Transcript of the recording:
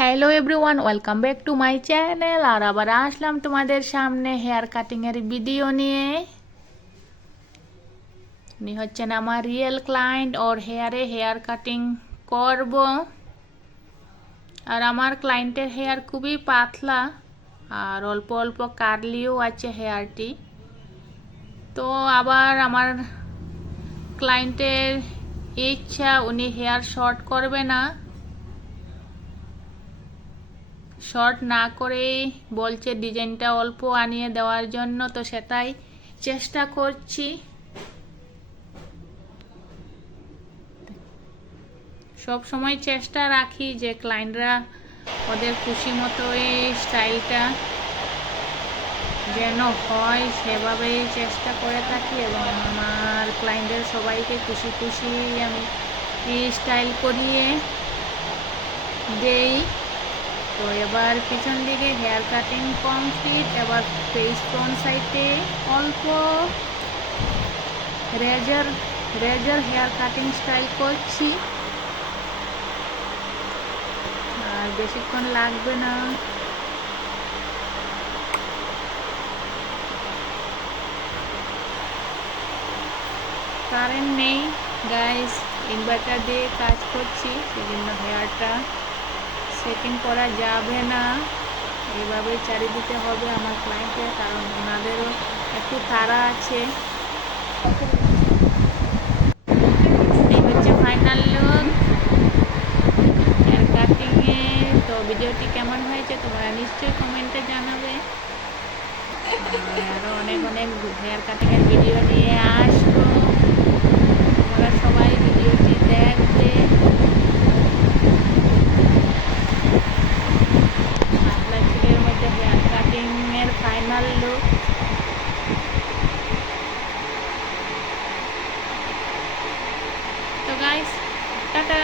Hello everyone, welcome back to my channel. আর আবার আসলাম তোমাদের সামনে হেয়ার কাটিংয়ের ভিডিও নিয়ে। উনি হচ্ছেন আমার রিয়েল ক্লায়েন্ট, ওর হেয়ার কাটিং করব। আর আমার ক্লায়েন্টের হেয়ার খুবই পাতলা আর অল্প অল্প কার্লিও আছে হেয়ারটি। তো আবার আমার ক্লায়েন্টের ইচ্ছা, উনি হেয়ার শর্ট করবে না, শর্ট না করেই বলছে ডিজাইনটা অল্প আনিয়ে দেওয়ার জন্য। তো সেটাই চেষ্টা করছি। সব সময় চেষ্টা রাখি যে ক্লায়েন্টরা ওদের খুশি মতো এই স্টাইলটা যেন হয়, সেভাবেই চেষ্টা করে থাকি এবং আমার ক্লায়েন্টদের সবাইকে খুশি খুশি আমি এই স্টাইল করিয়ে দেই। তো এবার পিছন দিকে হেয়ার কাটিং কমপ্লিট। এবার ফেস ফ্রন্ট সাইডে অল্প রেজার হেয়ার কাটিং স্টাইল করছি, আর বেশিক্ষণ লাগবে না। কারেন্ট নেই গাইস, ইনভার্টার দিয়ে কাজ করছি, সেজন্য হেয়ারটা সেটিং করা যাবে না। এইভাবে চারি দিতে হবে আমার ক্লায়েন্টের, কারণ ওনাদেরও একটু তাড়া আছে। এই হচ্ছে ফাইনাল লুক হেয়ার কাটিংয়ে। তো ভিডিওটি কেমন হয়েছে তোমরা নিশ্চয়ই কমেন্টে জানাবে। আরও অনেক অনেক হেয়ার কাটিংয়ের ভিডিও নিয়ে আসবো, তোমরা সবাই ভিডিওটি দেখবে। পাতলা চুলের মধ্যে হেয়ার কাটিংয়ের ফাইনাল লুক। তো গাইস, টাটা।